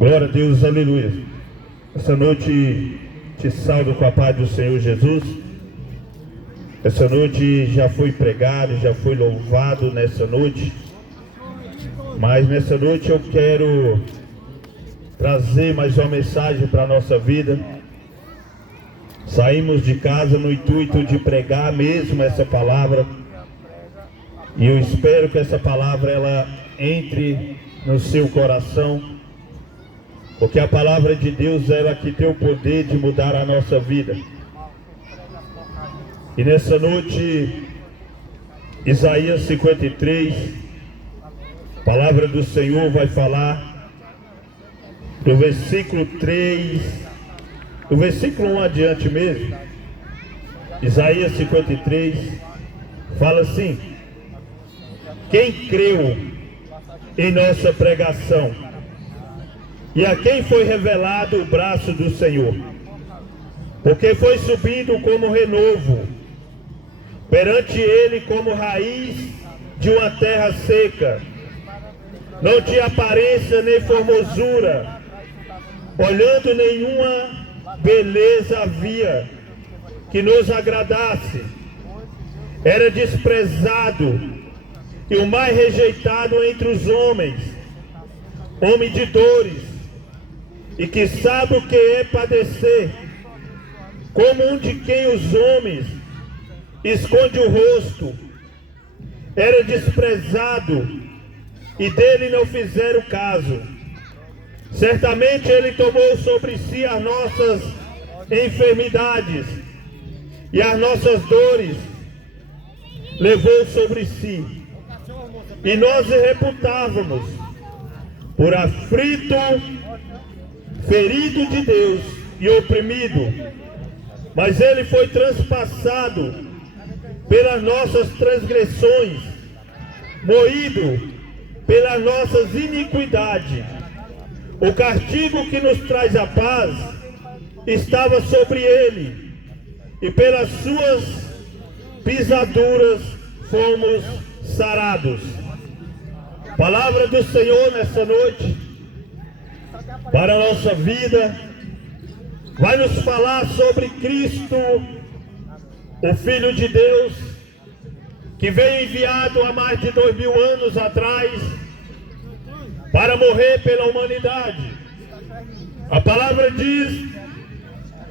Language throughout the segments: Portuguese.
Glória a Deus, aleluia. Essa noite te salvo com a paz do Senhor Jesus. Essa noite já foi pregado, já foi louvado nessa noite. Mas nessa noite eu quero trazer mais uma mensagem para a nossa vida. Saímos de casa no intuito de pregar mesmo essa palavra. E eu espero que essa palavra ela entre no seu coração. Porque a palavra de Deus ela que tem o poder de mudar a nossa vida. E nessa noite, Isaías 53, a palavra do Senhor vai falar do versículo 3, do versículo 1 adiante mesmo. Isaías 53 fala assim: quem creu em nossa pregação e a quem foi revelado o braço do Senhor? Porque foi subindo como renovo, perante ele como raiz de uma terra seca. Não tinha aparência nem formosura, olhando nenhuma beleza havia que nos agradasse. Era desprezado e o mais rejeitado entre os homens, homem de dores, e que sabe o que é padecer, como um de quem os homens esconde o rosto. Era desprezado e dele não fizeram caso. Certamente ele tomou sobre si as nossas enfermidades e as nossas dores levou sobre si. E nós o reputávamos por aflito, ferido de Deus e oprimido. Mas ele foi transpassado pelas nossas transgressões, moído pelas nossas iniquidades. O castigo que nos traz a paz estava sobre ele, e pelas suas pisaduras fomos sarados. Palavra do Senhor nessa noite para a nossa vida vai nos falar sobre Cristo, o Filho de Deus, que veio enviado há mais de 2000 anos atrás para morrer pela humanidade. A palavra diz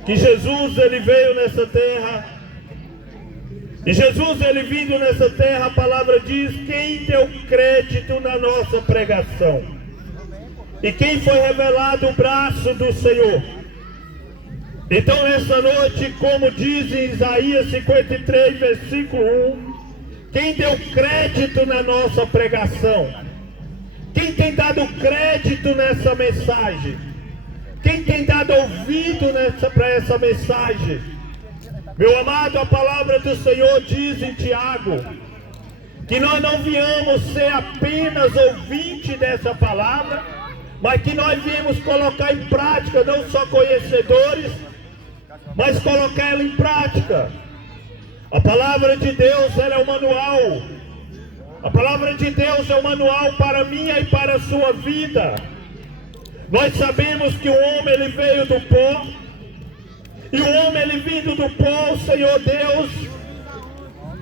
que Jesus ele veio nessa terra, e Jesus ele vindo nessa terra, a palavra diz quem deu crédito na nossa pregação e quem foi revelado o braço do Senhor. Então nessa noite, como diz em Isaías 53 versículo 1, quem deu crédito na nossa pregação? Quem tem dado crédito nessa mensagem? Quem tem dado ouvido para essa mensagem? Meu amado, a palavra do Senhor diz em Tiago que nós não viemos ser apenas ouvinte dessa palavra, mas que nós viemos colocar em prática, não só conhecedores, mas colocar ela em prática. A palavra de Deus ela é o manual. A palavra de Deus é o manual para a minha e para a sua vida. Nós sabemos que o homem ele veio do pó, e o homem ele vindo do pó, o Senhor Deus,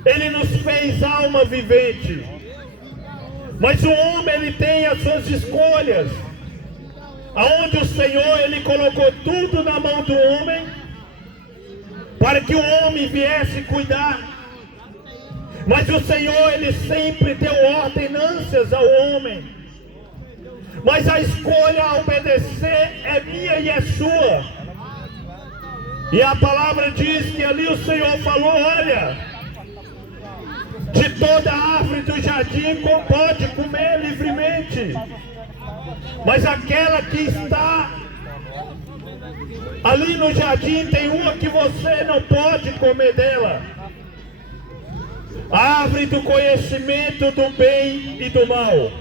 ele nos fez alma vivente. Mas o homem ele tem as suas escolhas, aonde o Senhor ele colocou tudo na mão do homem, para que o homem viesse cuidar. Mas o Senhor ele sempre deu ordenâncias ao homem, mas a escolha a obedecer é minha e é sua. E a palavra diz que ali o Senhor falou: olha, de toda árvore do jardim pode comer livremente, mas aquela que está ali no jardim tem uma que você não pode comer dela, a árvore do conhecimento do bem e do mal.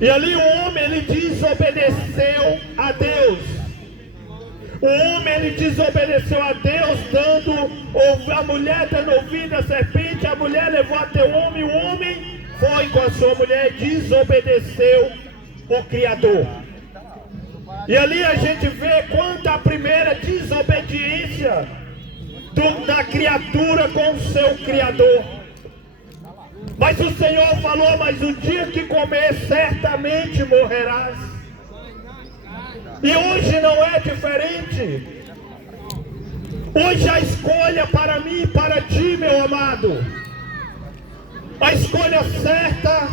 E ali o homem ele desobedeceu a Deus. O homem ele desobedeceu a Deus, a mulher dando ouvido à serpente, a mulher levou até o homem foi com a sua mulher e desobedeceu o Criador. E ali a gente vê quanta a primeira desobediência da criatura com o seu Criador. Mas o Senhor falou: mas o dia que comer, certamente morrerás. E hoje não é diferente. Hoje a escolha para mim e para ti, meu amado, a escolha certa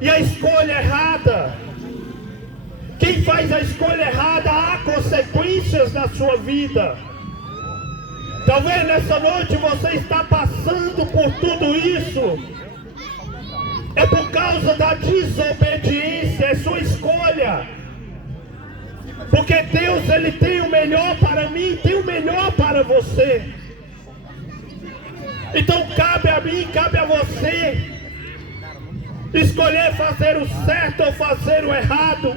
e a escolha errada. Quem faz a escolha errada, há consequências na sua vida. Talvez nessa noite você está passando por tudo isso. É por causa da desobediência, é sua escolha. Porque Deus, Ele tem o melhor para mim, tem o melhor para você. Então cabe a mim, cabe a você escolher fazer o certo ou fazer o errado.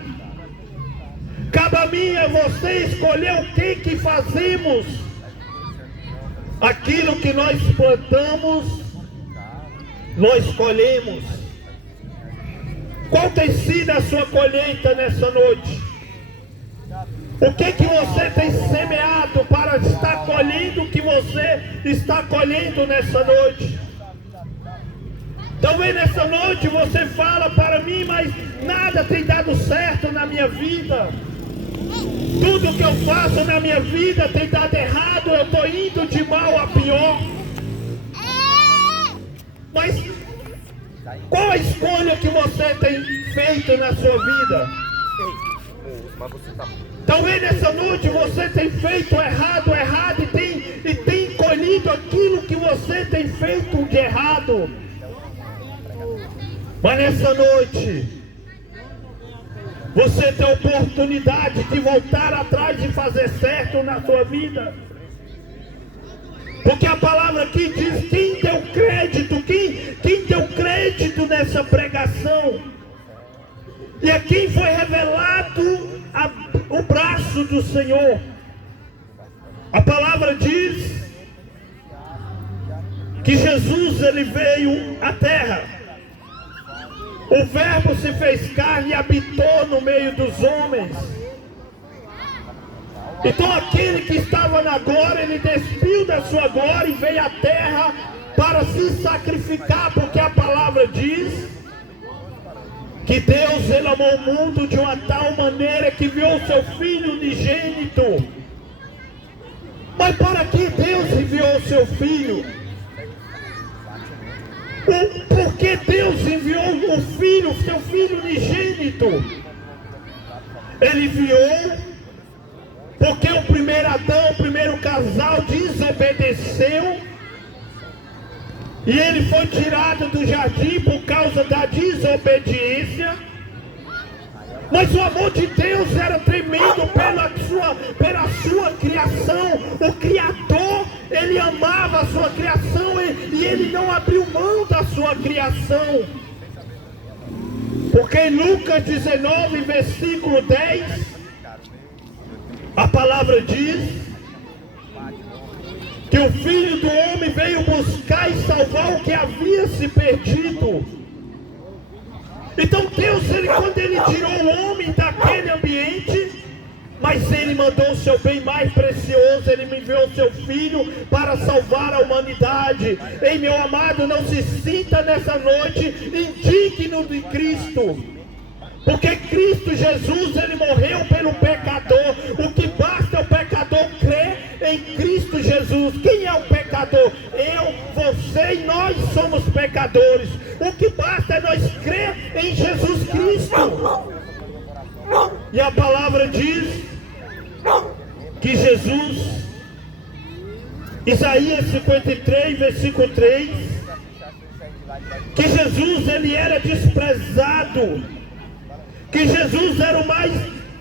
Cabe a mim e a você escolher o que fazemos. Aquilo que nós plantamos, nós colhemos. Qual tem sido a sua colheita nessa noite? O que você tem semeado para estar colhendo o que você está colhendo nessa noite? Talvez nessa noite você fala para mim: mas nada tem dado certo na minha vida. Tudo que eu faço na minha vida tem dado errado, eu estou indo de mal a pior. Mas qual a escolha que você tem feito na sua vida? Talvez nessa noite você tenha feito errado e tem colhido aquilo que você tem feito de errado. Mas nessa noite você tem a oportunidade de voltar atrás e fazer certo na sua vida. Porque a palavra aqui diz: quem deu crédito, quem deu crédito nessa pregação? E a quem foi revelado o braço do Senhor. A palavra diz que Jesus, Ele veio à terra. O Verbo se fez carne e habitou no meio dos homens. Então aquele que estava na glória, ele despiu da sua glória e veio à terra para se sacrificar, porque a palavra diz que Deus, Ele amou o mundo de uma tal maneira que enviou o seu Filho unigênito. Mas para que Deus enviou o seu Filho? Por que Deus enviou o Filho, o seu Filho unigênito? Ele enviou porque o primeiro Adão, o primeiro casal, desobedeceu. E ele foi tirado do jardim por causa da desobediência. Mas o amor de Deus era tremendo pela sua criação. O Criador, Ele amava a sua criação e Ele não abriu mão da sua criação. Porque em Lucas 19, versículo 10, a palavra diz que o Filho do Homem veio buscar e salvar o que havia se perdido. Então Deus, quando Ele tirou o homem daquele ambiente, mas Ele mandou o seu bem mais precioso, Ele me enviou o seu Filho para salvar a humanidade. Ei, meu amado, não se sinta nessa noite indigno de Cristo. Porque Cristo Jesus, Ele morreu pelo pecador. O que basta é o pecador crer em Cristo Jesus. Quem é o pecador? Eu, você e nós somos pecadores. O que basta é nós crer em Jesus Cristo. E a palavra diz que Jesus, Isaías 53, versículo 3, que Jesus, Ele era desprezado. Que Jesus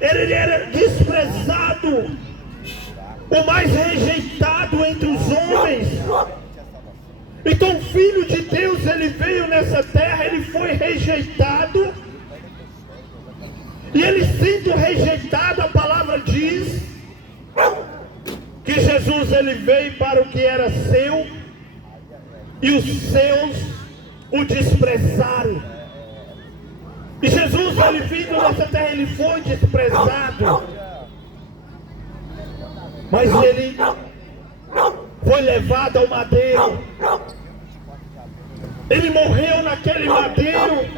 ele era desprezado, o mais rejeitado entre os homens. Então o Filho de Deus, Ele veio nessa terra, Ele foi rejeitado. E Ele sendo rejeitado, a palavra diz que Jesus, Ele veio para o que era seu, e os seus o desprezaram. E Jesus, Ele vindo nessa terra, Ele foi desprezado. mas ele foi levado ao madeiro. Ele morreu naquele madeiro.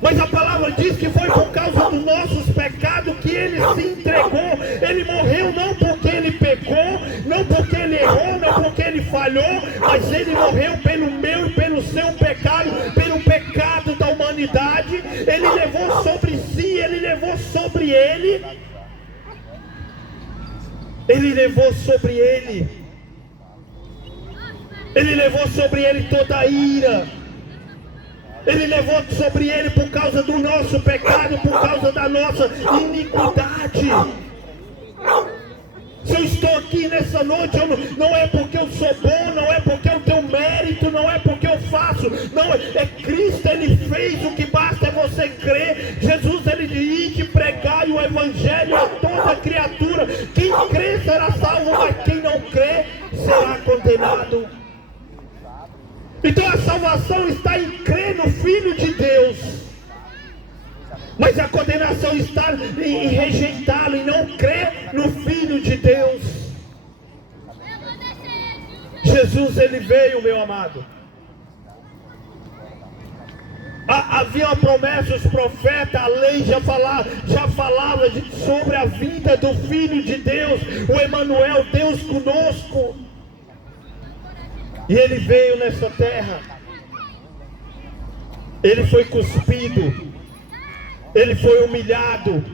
Mas a palavra diz que foi por causa dos nossos pecados que ele se entregou. Ele morreu não porque ele pecou, não porque ele errou, não porque ele falhou, mas ele morreu pelo meu e pelo seu pecado, pelo pecado da humanidade. Ele levou sobre si, ele levou sobre ele. Ele levou sobre ele. Ele levou sobre ele toda a ira. Ele levou sobre ele por causa do nosso pecado, por causa da nossa iniquidade. Se eu estou aqui nessa noite, não é porque eu sou bom, não é porque eu tenho mérito, não é porque eu faço, não, é Cristo, Ele fez, o que basta é você crer. Jesus, Ele diz de pregar o Evangelho a toda criatura. Quem crê será salvo, mas quem não crê será condenado. Então a salvação está em crer no Filho de Deus, mas a condenação está em rejeitá-lo e não crer no Filho de Deus. Jesus, ele veio, meu amado. Havia uma promessa, os profetas, a lei já falava sobre a vinda do Filho de Deus, o Emanuel, Deus conosco. E ele veio nessa terra. Ele foi cuspido. Ele foi humilhado.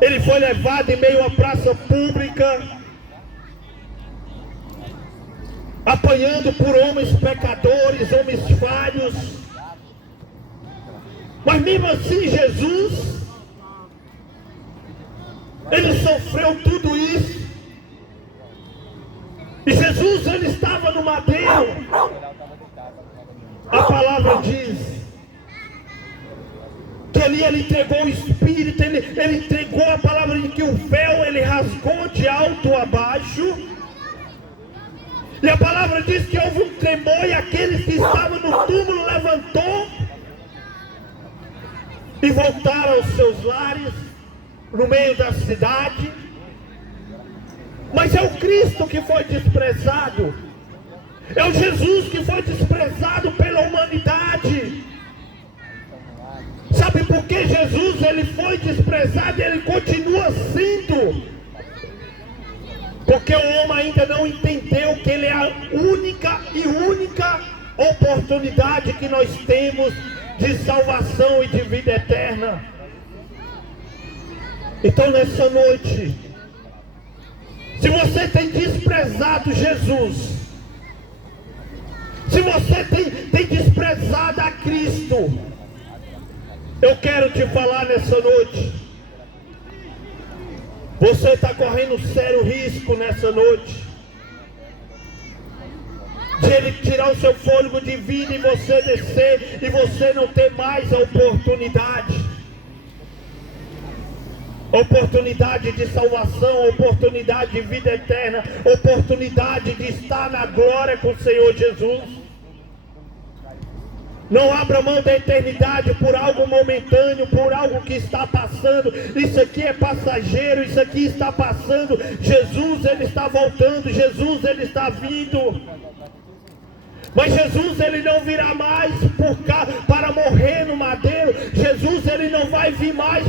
Ele foi levado em meio à praça pública, apanhando por homens pecadores, homens falhos. Mas mesmo assim Jesus, ele sofreu tudo isso. E Jesus, ele estava no madeiro. A palavra diz que ali ele entregou o Espírito, ele entregou a palavra de que o véu ele rasgou de alto a baixo. E a palavra diz que houve um tremor e aqueles que estavam no túmulo levantou e voltaram aos seus lares no meio da cidade. Mas é o Cristo que foi desprezado. É o Jesus que foi desprezado pela humanidade. Sabe por que Jesus ele foi desprezado e ele continua sendo? Porque o homem ainda não entendeu que ele é a única oportunidade que nós temos de salvação e de vida eterna. Então nessa noite, se você tem desprezado Jesus, se você tem desprezado a Cristo, eu quero te falar nessa noite, você está correndo sério risco nessa noite, de Ele tirar o seu fôlego de vida e você descer, e você não ter mais a oportunidade de salvação, oportunidade de vida eterna, oportunidade de estar na glória com o Senhor Jesus. Não abra mão da eternidade por algo momentâneo, por algo que está passando. Isso aqui é passageiro, isso aqui está passando. Jesus, ele está voltando, Jesus, ele está vindo. Mas Jesus, ele não virá mais para morrer no madeiro. Jesus, ele não vai vir mais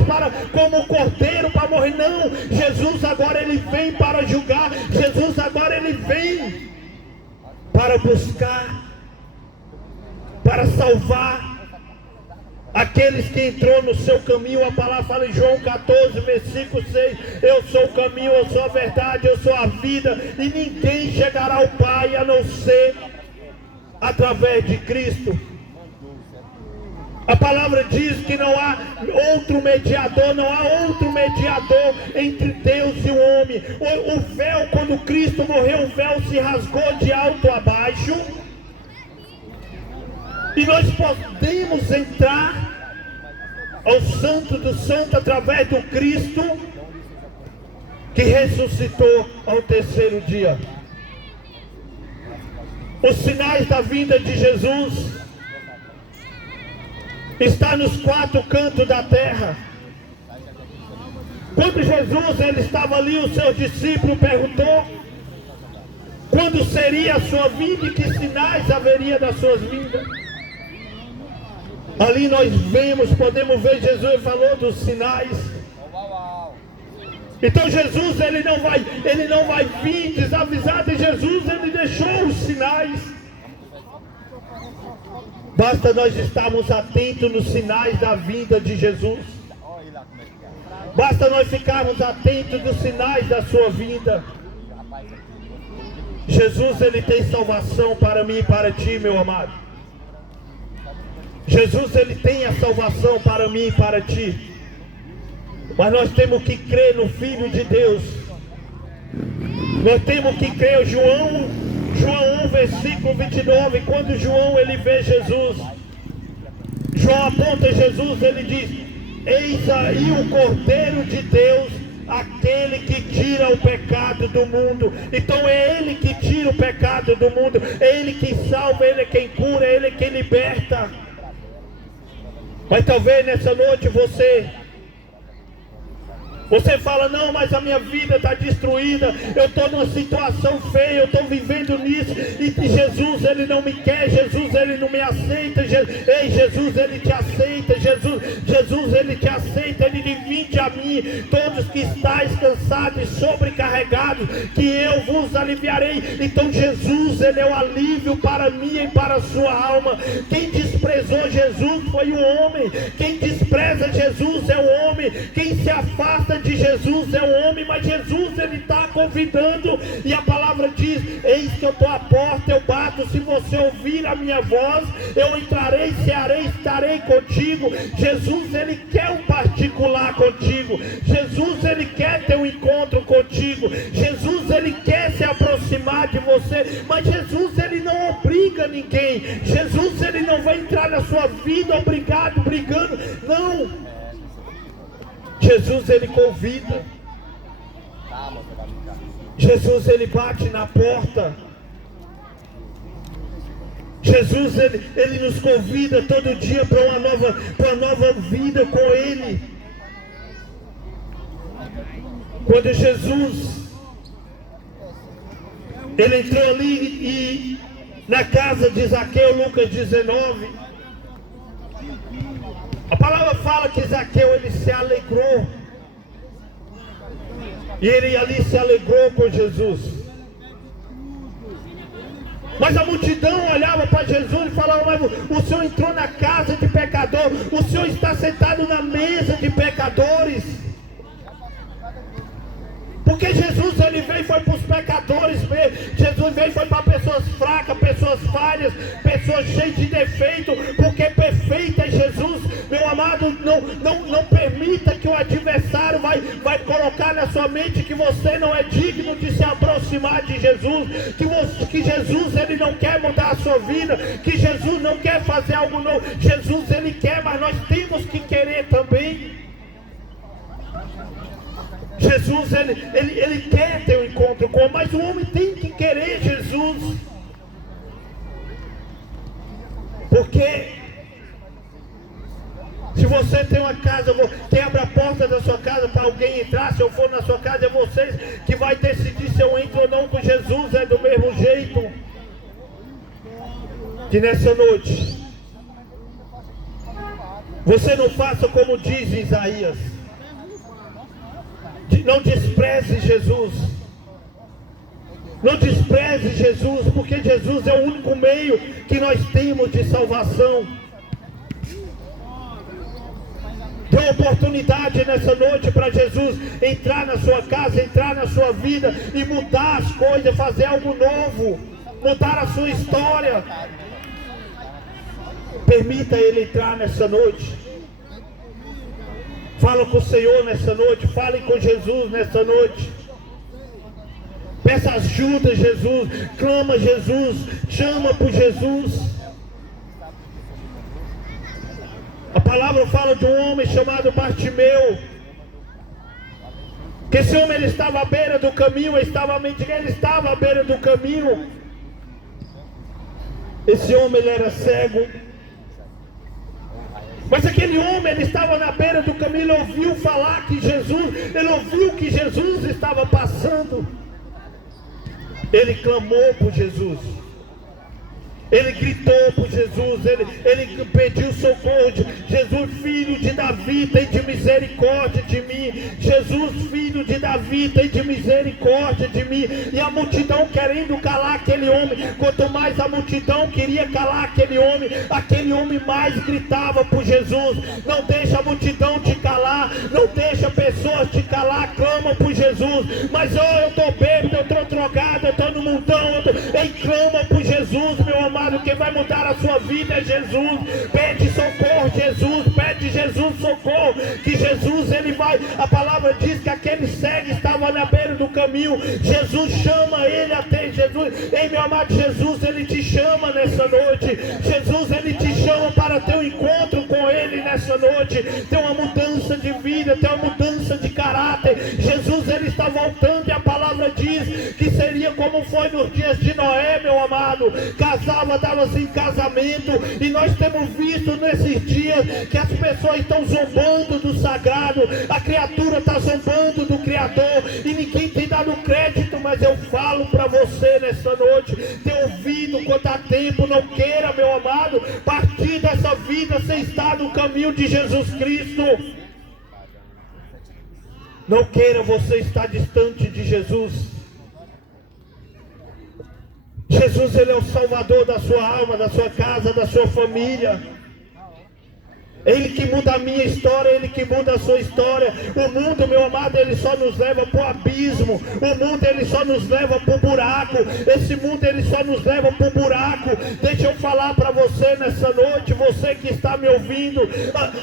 como cordeiro para morrer, não. Jesus agora ele vem para julgar. Jesus agora ele vem para buscar, para salvar aqueles que entrou no seu caminho. A palavra fala em João 14, versículo 6, eu sou o caminho, eu sou a verdade, eu sou a vida, e ninguém chegará ao Pai a não ser através de Cristo. A palavra diz que não há outro mediador, não há outro mediador entre Deus e o homem. O véu, quando Cristo morreu, o véu se rasgou de alto a baixo, e nós podemos entrar ao Santo do Santo através do Cristo que ressuscitou ao terceiro dia. Os sinais da vinda de Jesus está nos quatro cantos da terra. Quando Jesus ele estava ali, o seu discípulo perguntou quando seria a sua vinda e que sinais haveria das suas vindas. Ali nós podemos ver, Jesus falou dos sinais. Então Jesus ele não vai vir desavisado. E Jesus ele deixou os sinais. Basta nós estarmos atentos nos sinais da vinda de Jesus. Basta nós ficarmos atentos nos sinais da sua vinda. Jesus ele tem salvação para mim e para ti, meu amado. Jesus ele tem a salvação para mim e para ti. Mas nós temos que crer no Filho de Deus. Nós temos que crer. João 1, versículo 29. Quando João ele vê Jesus, João aponta Jesus, ele diz: eis aí o Cordeiro de Deus, aquele que tira o pecado do mundo. Então é Ele que tira o pecado do mundo, é Ele que salva, Ele é quem cura, é Ele quem liberta. Mas talvez nessa noite você fala: não, mas a minha vida está destruída, eu estou numa situação feia, eu estou vivendo nisso, e Jesus ele não me quer, Jesus ele não me aceita. Ei, Jesus ele te aceita, Jesus ele te aceita. Ele diz: vinde a mim, todos que estáis cansados e sobrecarregados, que eu vos aliviarei. Então Jesus ele é o alívio para mim e para a sua alma. Quem desprezou Jesus foi o homem, quem despreza Jesus é o homem, quem se afasta de Jesus é o homem. Mas Jesus ele está convidando, e a palavra diz: eis que eu estou à porta, eu bato, se você ouvir a minha voz, eu entrarei, cearei, estarei contigo. Jesus ele quer um particular contigo, Jesus ele quer ter um encontro contigo, Jesus ele quer se aproximar de você. Mas Jesus ele não obriga ninguém, Jesus ele não vai entrar na sua vida brigando, não. Jesus ele convida, Jesus ele bate na porta, Jesus ele nos convida todo dia para uma nova vida com Ele. Quando Jesus ele entrou ali na casa de Zaqueu, Lucas 19, a palavra fala que Zaqueu ele se alegrou, e ele ali se alegrou com Jesus. Mas a multidão olhava para Jesus e falava: mas o Senhor entrou na casa de pecador, o Senhor está sentado na mesa de pecadores. Porque Jesus ele veio e foi para os pecadores mesmo. Jesus veio e foi para pessoas fracas, pessoas falhas, pessoas cheias de defeito. Porque perfeito é Jesus. Meu amado, não permita que o adversário vai colocar na sua mente que você não é digno de se aproximar de Jesus, que Jesus ele não quer mudar a sua vida, que Jesus não quer fazer algo novo. Jesus ele quer, mas nós temos que querer também. Jesus ele quer ter um encontro com, mas o homem tem que querer Jesus. Porque se você tem uma casa, quem abre a porta da sua casa para alguém entrar, se eu for na sua casa, é vocês que vai decidir se eu entro ou não com Jesus. É do mesmo jeito. Que nessa noite você não faça como diz Isaías. Não despreze Jesus. Não despreze Jesus, porque Jesus é o único meio que nós temos de salvação. Dê oportunidade nessa noite para Jesus entrar na sua casa, entrar na sua vida e mudar as coisas, fazer algo novo, mudar a sua história. Permita Ele entrar nessa noite. Fala com o Senhor nessa noite, fale com Jesus nessa noite. Peça ajuda a Jesus, clama a Jesus, chama por Jesus. A palavra fala de um homem chamado Bartimeu, que esse homem ele estava à beira do caminho, ele estava à beira do caminho. Esse homem ele era cego. Mas aquele homem, ele estava na beira do caminho, ele ouviu falar que Jesus, ele Ele clamou por Jesus. Ele gritou por Jesus, ele pediu socorro. Jesus, filho de Davi, tem de misericórdia de mim. Jesus, filho de Davi, tem de misericórdia de mim. E a multidão querendo calar aquele homem. Quanto mais a multidão queria calar aquele homem mais gritava por Jesus. Não deixa a multidão te calar, não deixa pessoas te calar, clama por Jesus. Mas eu estou bêbado, eu estou drogado, eu estou no mundão, ei, clama por Jesus, meu amado. Quem vai mudar a sua vida é Jesus. Pede socorro, Jesus. Pede Jesus socorro, que Jesus, ele vai. A palavra diz que aquele cego estava na beira do caminho. Jesus chama ele até Jesus. Ei, meu amado, Jesus, ele te chama nessa noite. Jesus, ele te chama para ter um encontro com ele nessa noite. Ter uma mudança de vida, ter uma mudança de caráter. Jesus, ele está voltando, e a palavra diz que seria como foi nos dias de Noé, meu amado. Casava, dava-se em casamento, e nós temos visto nesses dias que as pessoas estão zombando do sagrado, a criatura está zombando do Criador, e ninguém tem dado crédito. Mas eu falo para você nessa noite, ter ouvido quanto há tempo, não queira, meu amado, partir dessa vida sem estar no caminho de Jesus Cristo. Não queira você estar distante de Jesus. Jesus, ele é o salvador da sua alma, da sua casa, da sua família. Ele que muda a minha história, ele que muda a sua história. O mundo, meu amado, ele só nos leva para o abismo. O mundo, ele só nos leva para o buraco. Esse mundo, ele só nos leva para o buraco. Deixa eu falar para você nessa noite, você que está me ouvindo.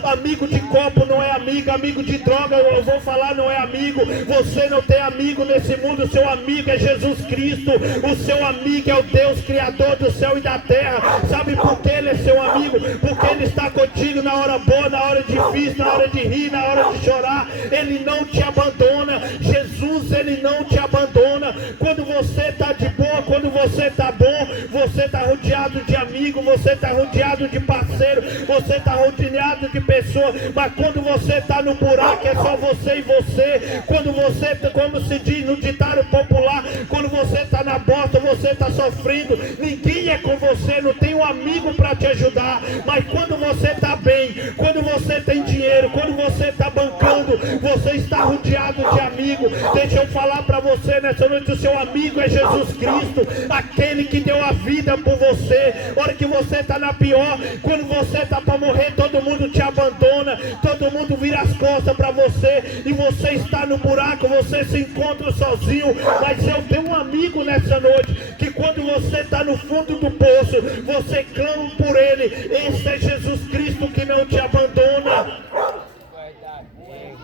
Amigo de copo não é amigo, amigo de droga, eu vou falar, não é amigo. Você não tem amigo nesse mundo, seu amigo é Jesus Cristo. O seu amigo é o Deus Criador do céu e da terra. Sabe por que ele é seu amigo? Porque ele está contigo na hora boa, na hora difícil, na hora de rir, na hora de chorar. Ele não te abandona. Jesus, ele não te abandona. Quando você está de boa, quando você está bom, você está rodeado de amigos, você está rodeado de parceiro, você está rodeado de pessoas. Mas quando você está no buraco, é só você e você. Quando você, como se diz no ditado popular, quando você está na bosta, você está sofrendo, ninguém é com você, não tem um amigo para te ajudar. Mas quando você está bem, quando você tem dinheiro, quando você está bancando, você está rodeado de amigos. Deixa eu falar para você nessa noite, o seu amigo é Jesus Cristo, aquele que deu a vida por você. Hora que você está na pior, quando você está para morrer, todo mundo te abandona, todo mundo vira as costas para você, e você está no buraco, você se encontra sozinho. Mas eu tenho um amigo nessa noite, que quando você está no fundo do poço, você clama por ele. Esse é Jesus Cristo que não te abandona.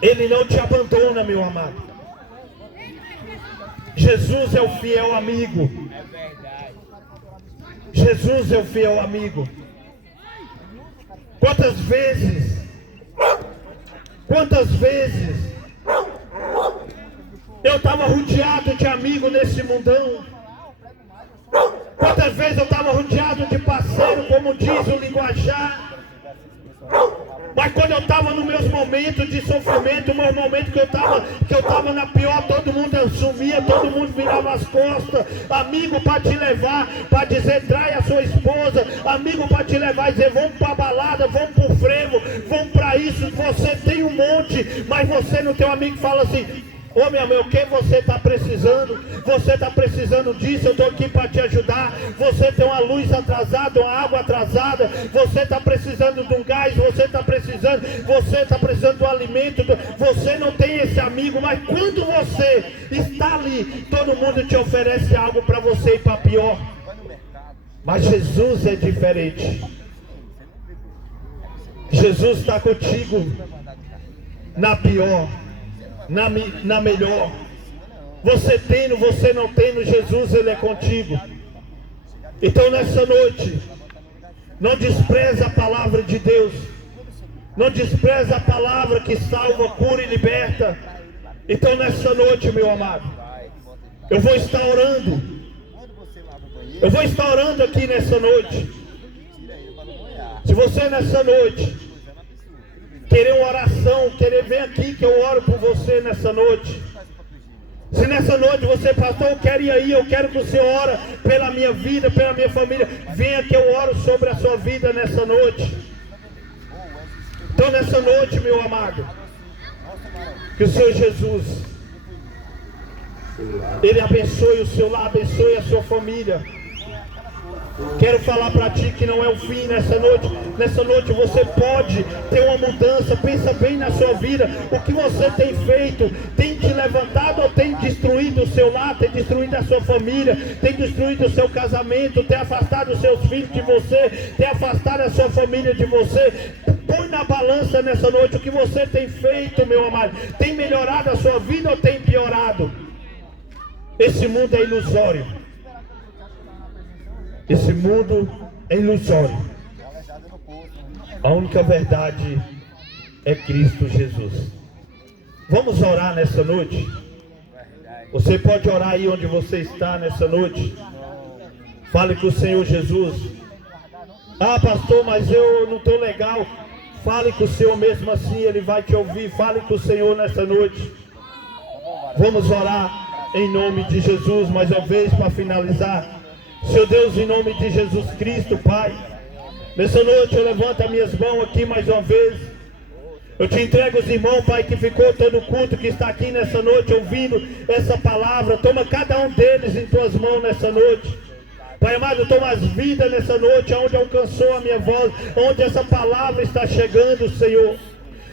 Ele não te abandona, meu amado. Jesus é o fiel amigo. Jesus é o fiel amigo. Quantas vezes eu estava rodeado de amigos nesse mundão. Quantas vezes eu estava rodeado de parceiro, como diz o linguajar. Mas quando eu estava nos meus momentos de sofrimento, meus momentos que eu estava na pior, todo mundo sumia, todo mundo virava as costas. Amigo para te levar, para dizer trai a sua esposa. Amigo para te levar e dizer vamos para a balada, vamos para o frevo, vamos para isso. Você tem um monte, mas você não tem um amigo que fala assim: ô meu amigo, o que você está precisando? Você está precisando disso, eu estou aqui para te ajudar. Você tem uma luz atrasada, uma água atrasada, você está precisando de um gás, você está precisando de um alimento. Você não tem esse amigo, mas quando você está ali, todo mundo te oferece algo para você ir para pior. Mas Jesus é diferente. Jesus está contigo na pior, na melhor. Você tendo, você não tendo, Jesus, ele é contigo. Então nessa noite, não despreza a palavra de Deus. Não despreza a palavra que salva, cura e liberta. Então nessa noite, meu amado, eu vou estar orando. Eu vou estar orando aqui nessa noite. Se você nessa noite querer uma oração, querer vir aqui que eu oro por você nessa noite, Se nessa noite você, pastor, eu quero ir aí, eu quero que o Senhor ora pela minha vida, pela minha família, venha que eu oro sobre a sua vida nessa noite. Então nessa noite, meu amado, que o Senhor Jesus, Ele abençoe o seu lar, abençoe a sua família. Quero falar para ti que não é o fim nessa noite. Nessa noite você pode ter uma mudança. Pensa bem na sua vida. O que você tem feito? Tem te levantado ou tem destruído o seu lar? Tem destruído a sua família? Tem destruído o seu casamento? Tem afastado os seus filhos de você? Tem afastado a sua família de você? Põe na balança nessa noite o que você tem feito, meu amado. Tem melhorado a sua vida ou tem piorado? Esse mundo é ilusório. Esse mundo é ilusório. A única verdade é Cristo Jesus. Vamos orar nessa noite? Você pode orar aí onde você está nessa noite. Fale com o Senhor Jesus. Ah, pastor, mas eu não estou legal. Fale com o Senhor mesmo assim, Ele vai te ouvir. Fale com o Senhor nessa noite. Vamos orar em nome de Jesus mais uma vez para finalizar. Senhor Deus, em nome de Jesus Cristo, Pai, nessa noite eu levanto as minhas mãos aqui mais uma vez. Eu te entrego os irmãos, Pai, que ficou todo o culto, que está aqui nessa noite ouvindo essa palavra. Toma cada um deles em tuas mãos nessa noite. Pai amado, toma as vidas nessa noite, onde alcançou a minha voz, onde essa palavra está chegando, Senhor.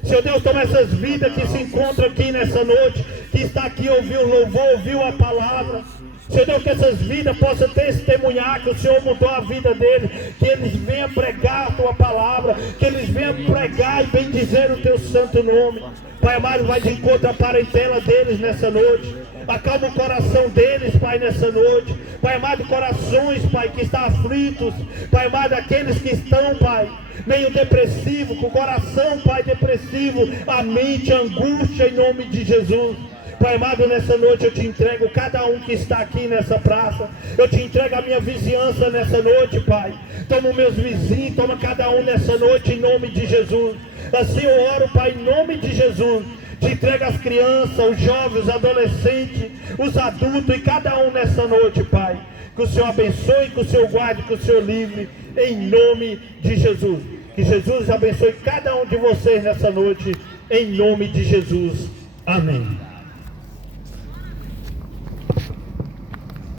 Senhor Deus, toma essas vidas que se encontram aqui nessa noite, que está aqui, ouviu o louvor, ouviu a palavra. Senhor Deus, que essas vidas possam testemunhar que o Senhor mudou a vida deles, que eles venham pregar a tua palavra, que eles venham pregar e bendizer o teu santo nome. Pai amado, vai de encontro à parentela deles nessa noite. Acalma o coração deles, Pai, nessa noite. Pai amado, corações, Pai, que estão aflitos. Pai amado, aqueles que estão, Pai, meio depressivo, com o coração, Pai, depressivo, a mente, a angústia, em nome de Jesus. Pai amado, nessa noite eu te entrego cada um que está aqui nessa praça. Eu te entrego a minha vizinhança nessa noite, Pai. Toma os meus vizinhos, toma cada um nessa noite, em nome de Jesus. Assim eu oro, Pai, em nome de Jesus. Te entrego as crianças, os jovens, os adolescentes, os adultos e cada um nessa noite, Pai. Que o Senhor abençoe, que o Senhor guarde, que o Senhor livre, em nome de Jesus. Que Jesus abençoe cada um de vocês nessa noite, em nome de Jesus. Amém.